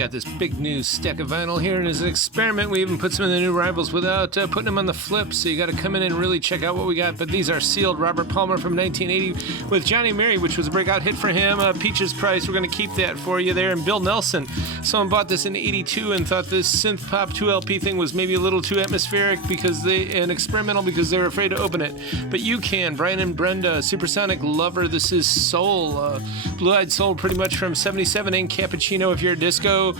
got this big new stack of vinyl here, and as an experiment, we even put some of the new rivals without putting them on the flip, so you got to come in and really check out what we got. But these are sealed Robert Palmer from 1980 with Johnny Mary, which was a breakout hit for him. Peaches Price, we're going to keep that for you there. And Bill Nelson, someone bought this in 82 and thought this synth pop 2LP thing was maybe a little too atmospheric and experimental because they were afraid to open it. But you can. Brian and Brenda, Supersonic Lover, this is Soul. Blue-Eyed Soul pretty much from 77, and Cappuccino if you're a disco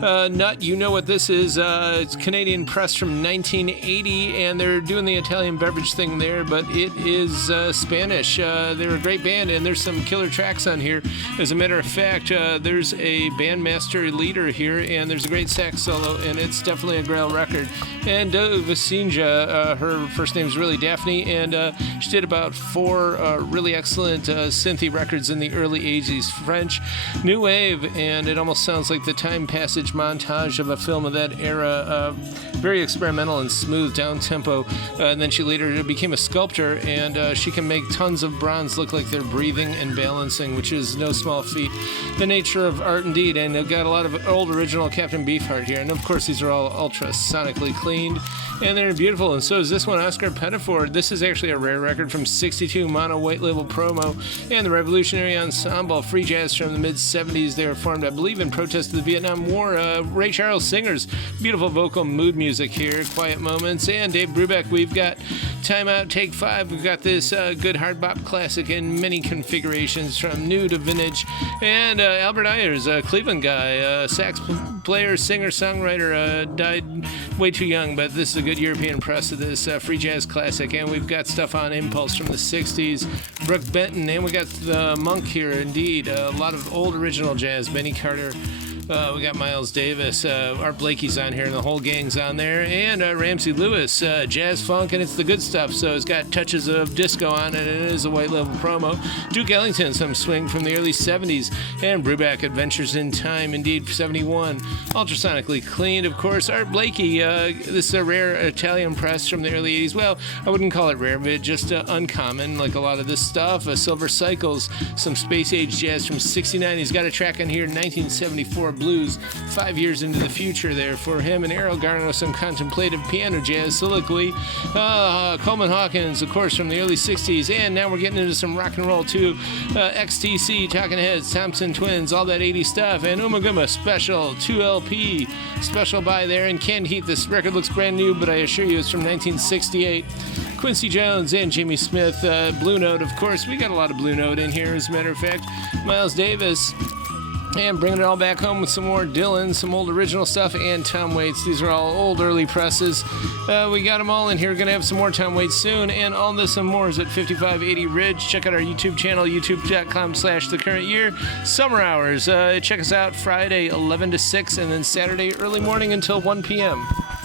nut, you know what this is. It's Canadian press from 1980, and they're doing the Italian beverage thing there, but it is Spanish. They're a great band, and there's some killer tracks on here. As a matter of fact, there's a bandmaster leader here, and there's a great sax solo, and it's definitely a Grail record. And Vicinja, her first name is really Daphne, and she did about 4 really excellent synthy records in the early 80s, French New Wave, and it almost sounds like the time passage montage of a film of that era. Very experimental and smooth down-tempo. And then she later became a sculptor, and she can make tons of bronze look like they're breathing and balancing, which is no small feat. The nature of art indeed, and they've got a lot of old original Captain Beefheart here, and of course these are all ultra-sonically cleaned, and they're beautiful, and so is this one, Oscar Pettiford. This is actually a rare record from 62, mono white label promo, and the Revolutionary Ensemble, free jazz from the mid-70s. They were formed, I believe, in protest of the Vietnam War. Ray Charles Singers, beautiful vocal mood music here, quiet moments, and Dave Brubeck. We've got Time Out, Take 5. We've got this good hard bop classic in many configurations from new to vintage, and Albert Ayers, a Cleveland guy, sax player, singer, songwriter, died way too young, but this is a good European press of this free jazz classic. And we've got stuff on Impulse from the 60s, Brooke Benton, and we got the Monk here, indeed. A lot of old original jazz, Benny Carter. We got Miles Davis, Art Blakey's on here, and the whole gang's on there, and Ramsey Lewis, jazz funk, and it's the good stuff, so it's got touches of disco on it, and it is a white label promo. Duke Ellington, some swing from the early 70s, and Brubeck, Adventures in Time, indeed, 71. Ultrasonically cleaned, of course. Art Blakey, this is a rare Italian press from the early 80s. Well, I wouldn't call it rare, but just uncommon, like a lot of this stuff. Silver Cycles, some space age jazz from 69. He's got a track on here, 1974 blues, 5 years into the future there for him. And Errol Garno, some contemplative piano jazz, soliloquy. Coleman Hawkins, of course, from the early 60s. And now we're getting into some rock and roll too. XTC, Talking Heads, Thompson Twins, all that 80s stuff. And Umaguma Special 2LP special buy there. And Canned Heat, this record looks brand new, but I assure you it's from 1968. Quincy Jones and Jimmy Smith, Blue Note, of course. We got a lot of Blue Note in here, as a matter of fact. Miles Davis. And bringing it all back home with some more Dylan, some old original stuff, and Tom Waits. These are all old early presses. We got them all in here. We're going to have some more Tom Waits soon. And all this and more is at 5580 Ridge. Check out our YouTube channel, youtube.com/thecurrentyear. Summer hours. Check us out Friday 11 to 6, and then Saturday early morning until 1 p.m.